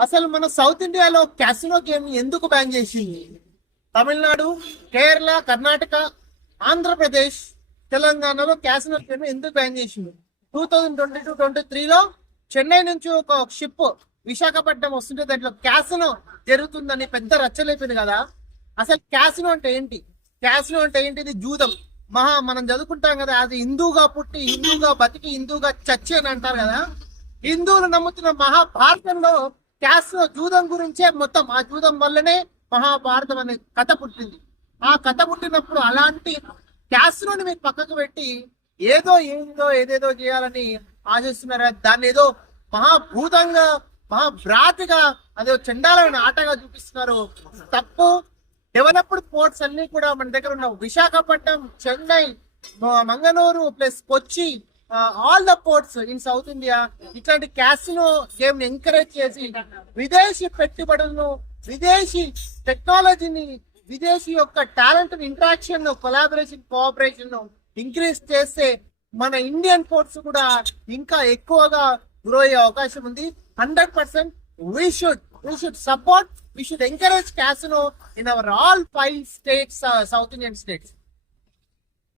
అసలు మన సౌత్ ఇండియాలో క్యాసినో గేమ్ ఎందుకు బ్యాన్ చేసింది? తమిళనాడు కేరళ కర్ణాటక ఆంధ్రప్రదేశ్ తెలంగాణలో క్యాసినో గేమ్ ఎందుకు బ్యాన్ చేసింది? Two thousand twenty two twenty త్రీలో చెన్నై నుంచి ఒక షిప్ విశాఖపట్నం వస్తుంటే దాంట్లో క్యాసినో జరుగుతుందని పెద్ద రచ్చలేపింది కదా. అసలు క్యాసినో అంటే ఏంటి? క్యాసినో అంటే ఏంటిది? జూదం. మహా మనం చదువుకుంటాం కదా అది హిందూగా పుట్టి హిందూగా బతికి హిందూగా చచ్చి అని అంటారు కదా. హిందువులు నమ్ముతున్న మహాభారతంలో క్యాస్ట్రో జూదం గురించే మొత్తం ఆ జూదం వల్లనే మహాభారతం అనే కథ పుట్టింది. ఆ కథ పుట్టినప్పుడు అలాంటి క్యాస్ట్రోని మీరు పక్కకు పెట్టి ఏదో ఏదో ఏదేదో చేయాలని ఆశిస్తున్నారు దాన్ని ఏదో మహాభూతంగా మహాభ్రాతిగా అదే చండాలమైన ఆటగా చూపిస్తున్నారు. తప్పు డెవలప్డ్ పోర్ట్స్ అన్ని కూడా మన దగ్గర ఉన్న విశాఖపట్నం చెన్నై మ- Mangaluru plus Kochi all the ports in south India ఇట్లాంటి క్యాసినో గేమ్ని ఎంకరేజ్ చేసి విదేశీ పెట్టుబడులను విదేశీ టెక్నాలజీని విదేశీ యొక్క talent interaction collaboration cooperation increase చేస్తే మన ఇండియన్ పోర్ట్స్ కూడా ఇంకా ఎక్కువగా గ్రో అయ్యే అవకాశం ఉంది. Hundred percent we should we should support we should encourage casino in our all five states south Indian states